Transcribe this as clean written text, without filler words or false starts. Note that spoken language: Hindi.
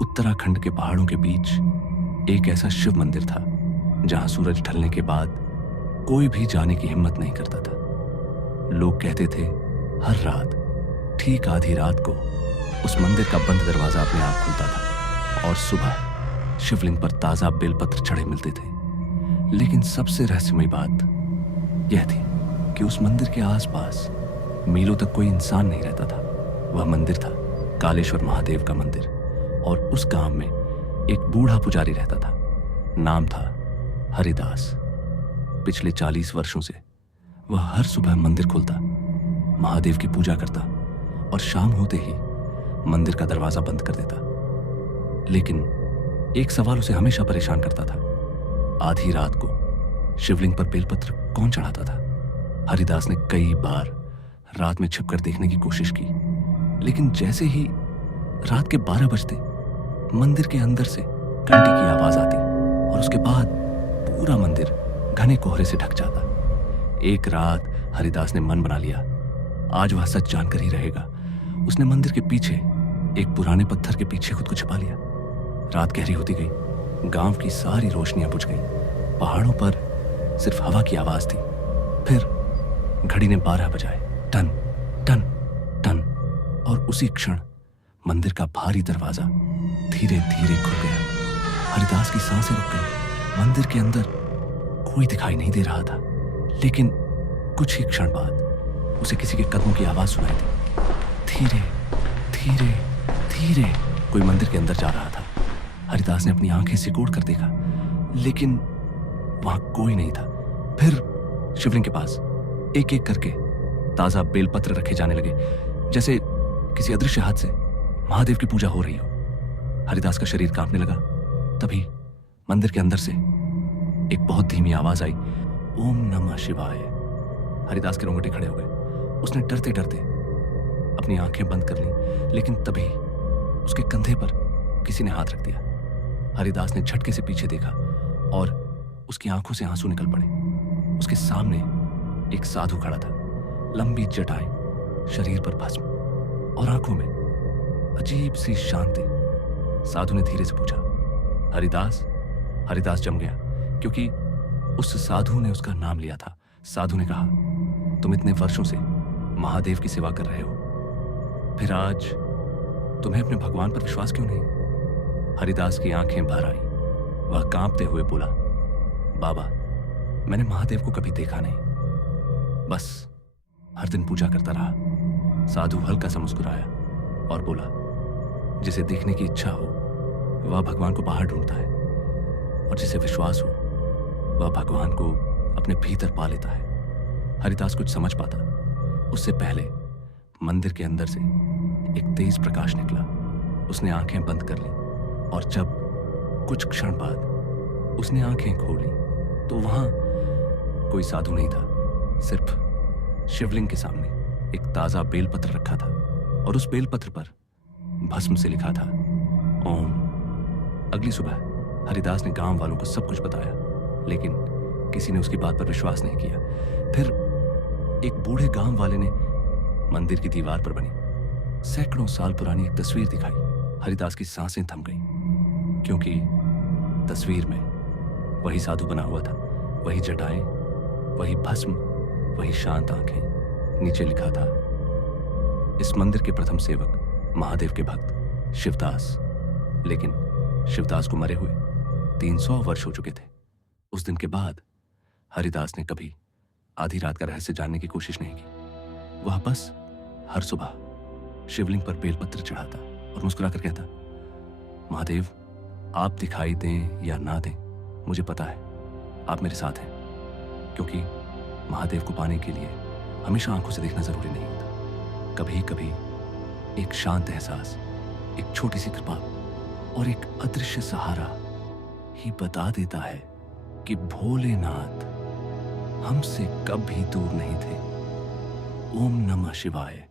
उत्तराखंड के पहाड़ों के बीच एक ऐसा शिव मंदिर था जहां सूरज ढलने के बाद कोई भी जाने की हिम्मत नहीं करता था। लोग कहते थे हर रात ठीक आधी रात को उस मंदिर का बंद दरवाजा अपने आप खुलता था और सुबह शिवलिंग पर ताजा बेलपत्र चढ़े मिलते थे। लेकिन सबसे रहस्यमयी बात यह थी कि उस मंदिर के आसपास मीलों तक कोई इंसान नहीं रहता था। वह मंदिर था कालेश्वर महादेव का मंदिर और उस गांव में एक बूढ़ा पुजारी रहता था। नाम था हरिदास। पिछले 40 वर्षों से वह हर सुबह मंदिर खोलता, महादेव की पूजा करता और शाम होते ही मंदिर का दरवाजा बंद कर देता। लेकिन एक सवाल उसे हमेशा परेशान करता था, आधी रात को शिवलिंग पर बेलपत्र कौन चढ़ाता था। हरिदास ने कई बार रात में छिपकर देखने की कोशिश की, लेकिन जैसे ही रात के 12 बजते मंदिर के अंदर से घंटी की आवाज आती और उसके बाद पूरा मंदिर घने कोहरे से ढक जाता। एक रात हरिदास ने मन बना लिया, आज वह सच जानकर ही रहेगा। उसने मंदिर के पीछे एक पुराने पत्थर के पीछे खुद को छिपा लिया। रात गहरी होती गई, गांव की सारी रोशनियां बुझ गई, पहाड़ों पर सिर्फ हवा की आवाज थी। फिर घड़ी ने 12 बजाए, टन टन टन, और उसी क्षण मंदिर का भारी दरवाजा धीरे धीरे खुल गया। हरिदास की सांसें रुक गई। मंदिर के अंदर कोई दिखाई नहीं दे रहा था, लेकिन कुछ ही क्षण बाद उसे किसी के कदमों की आवाज सुनाई दी। धीरे धीरे धीरे कोई मंदिर के अंदर जा रहा था। हरिदास ने अपनी आंखें सिकोड़ कर देखा, लेकिन वहां कोई नहीं था। फिर शिवलिंग के पास एक एक करके ताजा बेलपत्र रखे जाने लगे, जैसे किसी अदृश्य हाथ से महादेव की पूजा हो रही हो। हरिदास का शरीर कांपने लगा। तभी मंदिर के अंदर से एक बहुत धीमी आवाज आई, ओम नमः शिवाय। हरिदास के रोंगटे खड़े हो गए। उसने डरते डरते अपनी आंखें बंद कर ली, लेकिन तभी उसके कंधे पर किसी ने हाथ रख दिया। हरिदास ने झटके से पीछे देखा और उसकी आंखों से आंसू निकल पड़े। उसके सामने एक साधु खड़ा था, लंबी जटाएं, शरीर पर भस्म और आंखों में अजीब सी शांति। साधु ने धीरे से पूछा, हरिदास? हरिदास जम गया, क्योंकि उस साधु ने उसका नाम लिया था। साधु ने कहा, तुम इतने वर्षों से महादेव की सेवा कर रहे हो, फिर आज तुम्हें अपने भगवान पर विश्वास क्यों नहीं? हरिदास की आंखें भर आई। वह कांपते हुए बोला, बाबा, मैंने महादेव को कभी देखा नहीं, बस हर दिन पूजा करता रहा। साधु हल्का सा मुस्कुराया और बोला, जिसे देखने की इच्छा हो वह भगवान को बाहर ढूंढता है, और जिसे विश्वास हो वह भगवान को अपने भीतर पा लेता है। हरिदास कुछ समझ पाता उससे पहले मंदिर के अंदर से एक तेज प्रकाश निकला। उसने आंखें बंद कर ली और जब कुछ क्षण बाद उसने आंखें खोली तो वहां कोई साधु नहीं था। सिर्फ शिवलिंग के सामने एक ताजा बेलपत्र रखा था और उस बेलपत्र पर भस्म से लिखा था, ओम। अगली सुबह हरिदास ने गांव वालों को सब कुछ बताया, लेकिन किसी ने उसकी बात पर विश्वास नहीं किया। फिर एक बूढ़े गांव वाले ने मंदिर की दीवार पर बनी सैकड़ों साल पुरानी एक तस्वीर दिखाई। हरिदास की सांसें थम गईं, क्योंकि तस्वीर में वही साधु बना हुआ था, वही जटाएं, वही भस्म, वही शांत आंखें। नीचे लिखा था, इस मंदिर के प्रथम सेवक महादेव के भक्त शिवदास। लेकिन शिवदास को मरे हुए 300 वर्ष हो चुके थे। उस दिन के बाद हरिदास ने कभी आधी रात का रहस्य जानने की कोशिश नहीं की। वह बस हर सुबह शिवलिंग पर बेलपत्र चढ़ाता और मुस्कुराकर कहता, महादेव, आप दिखाई दें या ना दें, मुझे पता है आप मेरे साथ हैं, क्योंकि महादेव को पाने के लिए हमेशा आंखों से देखना जरूरी नहीं होता। कभी कभी एक शांत एहसास, एक छोटी सी कृपा और एक अदृश्य सहारा ही बता देता है कि भोलेनाथ हमसे कभी दूर नहीं थे। ओम नमः शिवाय।